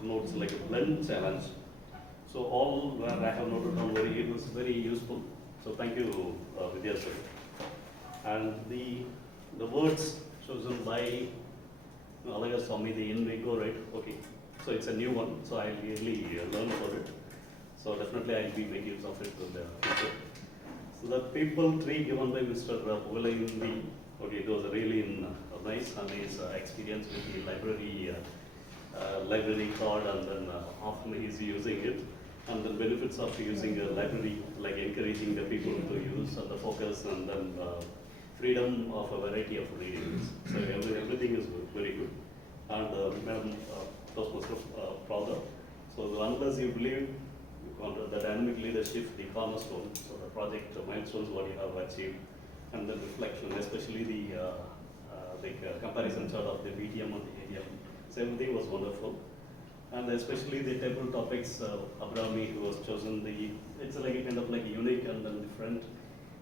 notes like a blend challenge. So all where I have noted down it was very useful. So thank you, Vidya Sagar. And the words chosen by Alaga Swami, the in Reco, right? Okay, so it's a new one, so I'll really learn about it. So definitely I'll be making use of it in the future. So the people tree given by Mr. Pugalayundi, okay, it was really nice, and his experience with the library card, and then often he's using it, and the benefits of using a library, like encouraging the people to use and the focus, and then freedom of a variety of readings. So everything is very good. And Madam Toastmaster Prada. So unless you believe the dynamic leadership, the cornerstone, so the project milestones what you have achieved, and the reflection, especially the comparison chart of the BTM and the ADM. So everything was wonderful. And especially the table topics, Abrami, who was chosen, it's like a kind of like a unique and different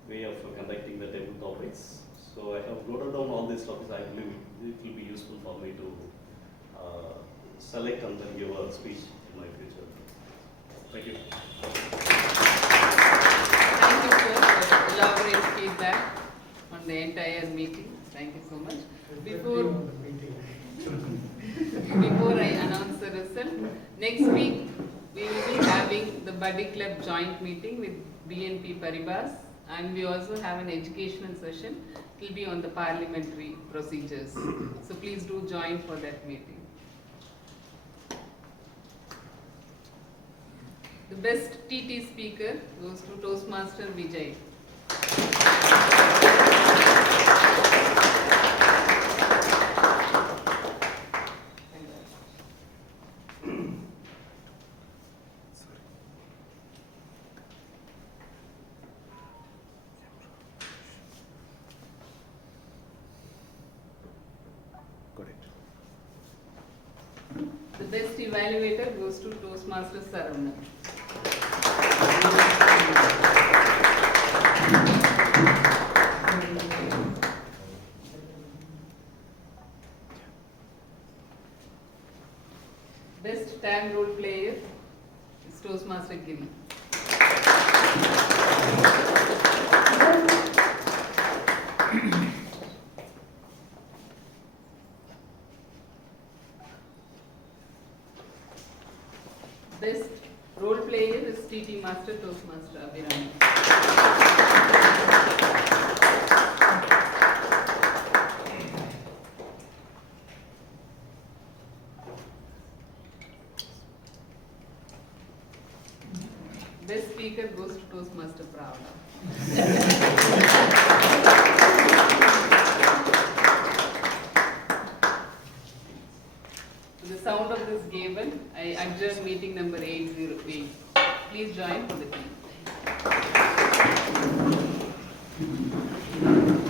way of conducting the table topics. So I have noted down all these topics. I believe it will be useful for me to select and then give a speech in my future. Thank you. Thank you, sir, for elaborate feedback on the entire meeting. Thank you so much. Before I announce the result, next week we will be having the Buddy Club joint meeting with BNP Paribas, and we also have an educational session. It will be on the parliamentary procedures. So please do join for that meeting. The best TT speaker goes to Toastmaster Vijay. The best evaluator goes to Toastmasters Saravana. Best tag role player is Toastmaster Giri. Best role player is TT Master Toastmaster.